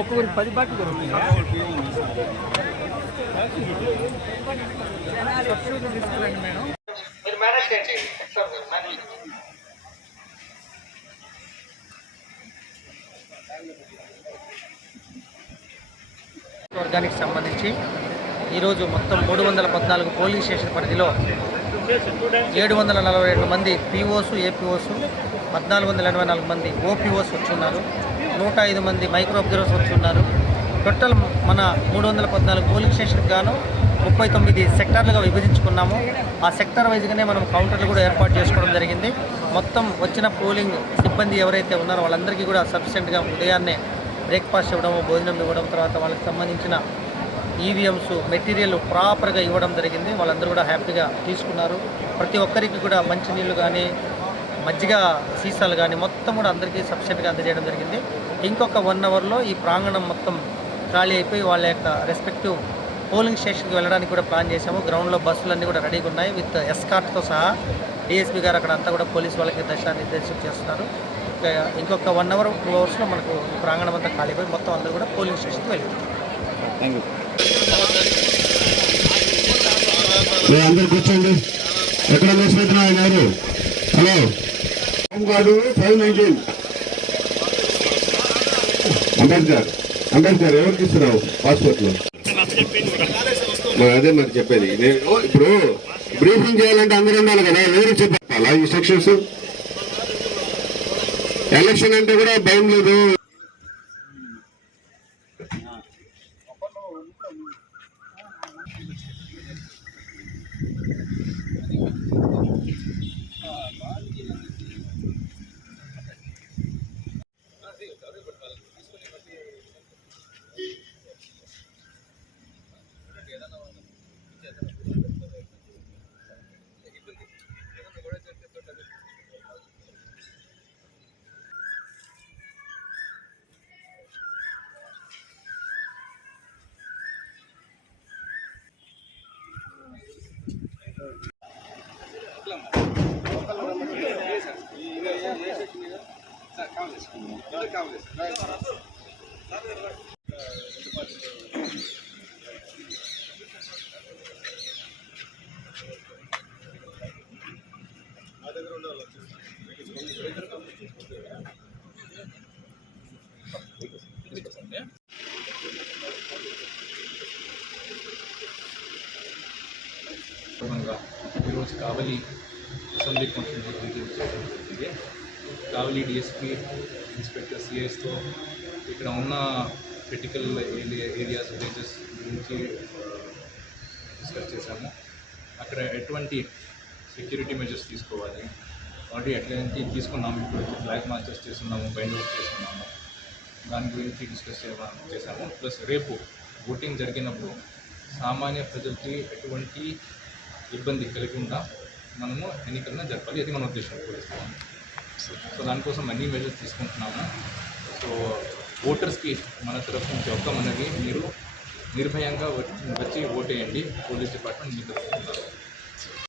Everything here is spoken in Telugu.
ఒక్కొక్కరికి 10 బాటిల్ దొరుకుతుంది. వర్గానికి సంబంధించి ఈరోజు మొత్తం 314 పోలింగ్ స్టేషన్ పరిధిలో 742 మంది పీఓస్, ఏపీఓస్, 1484 మంది ఓపీఓస్ వచ్చున్నారు. 105 మంది మైక్రో అబ్జర్వర్స్ వచ్చున్నారు. టోటల్ మన 314 పోలింగ్ స్టేషన్కి గాను 39 సెక్టార్లుగా విభజించుకున్నాము. ఆ సెక్టార్ వైజ్గానే మనం కౌంటర్లు కూడా ఏర్పాటు చేసుకోవడం జరిగింది. మొత్తం వచ్చిన పోలింగ్ సిబ్బంది ఎవరైతే ఉన్నారో వాళ్ళందరికీ కూడా సఫిషియెంట్గా ఉదయాన్నే బ్రేక్ఫాస్ట్ ఇవ్వడము, భోజనం ఇవ్వడం, తర్వాత వాళ్ళకి సంబంధించిన ఈవీఎంస్ మెటీరియల్ ప్రాపర్గా ఇవ్వడం జరిగింది. వాళ్ళందరూ కూడా హ్యాపీగా తీసుకున్నారు. ప్రతి ఒక్కరికి కూడా మంచినీళ్ళు కానీ, మజ్జిగ సీసాలు కానీ మొత్తం కూడా అందరికీ సఫిషియెంట్గా అందజేయడం జరిగింది. ఇంకొక 1 అవర్లో ఈ ప్రాంగణం మొత్తం ఖాళీ అయిపోయి వాళ్ళ యొక్క రెస్పెక్టివ్ పోలింగ్ స్టేషన్కి వెళ్ళడానికి కూడా ప్లాన్ చేశాము. గ్రౌండ్లో బస్సులన్నీ కూడా రెడీగా ఉన్నాయి. విత్ ఎస్కార్ట్తో సహా డిఎస్పీ గారు అక్కడ అంతా కూడా పోలీసు వాళ్ళకి నిర్దేశం చేస్తున్నారు. ఇంకొక 1 అవర్ 2 అవర్స్లో మనకు ప్రాంగణం అంతా ఖాళీ అయిపోయి మొత్తం అందరూ కూడా పోలింగ్ స్టేషన్కి వెళ్ళారు. Thank you. అందరు కూర్చోండి. ఎక్కడ మోసపెట్టిన ఆయన గారు? హలో, హోంగార్డు 519 అంబేద్కర్ ఎవరికి ఇస్తున్నావు పాస్పోర్ట్లు? అదే మరి చెప్పేది. నేను ఇప్పుడు బ్రీఫింగ్ చేయాలంటే అందరూ ఉండాలి కదా, ఎవరు చెప్పాలా ఇన్స్ట్రక్షన్స్? ఎలక్షన్ అంటే కూడా భయం లేదు. ఈరోజు కావలి అసెంబ్లీ కాన్స్టిట్యూన్సీ కావలి డిఎస్పీ, ఇన్స్పెక్టర్, సిఐస్తో ఇక్కడ ఉన్న క్రిటికల్ ఏరియాస్, విలేజెస్ గురించి డిస్కస్ చేశాము. అక్కడ ఎటువంటి సెక్యూరిటీ మెజర్స్ తీసుకోవాలి, ఆల్రెడీ ఎట్లాంటి తీసుకున్నాము. ఇప్పుడు ఫ్లాగ్ మార్చెస్ చేస్తున్నాము, బైండర్స్ చేస్తున్నాము. దాని గురించి డిస్కస్ చేశాము. ప్లస్ రేపు ఓటింగ్ జరిగినప్పుడు సామాన్య ప్రజలకి ఎటువంటి ఇబ్బంది కలగకుండా మనము ఎన్నికలను జరపాలి. అది మన ఉద్దేశం కూడా. సో దానికోసం అన్ని మెజర్స్ తీసుకుంటున్నాము. సో ఓటర్స్కి మన తరఫు నుంచి ఒక్క మనవి, మీరు నిర్భయంగా వచ్చి ఓటేయండి. పోలీస్ డిపార్ట్మెంట్ మీ తరఫున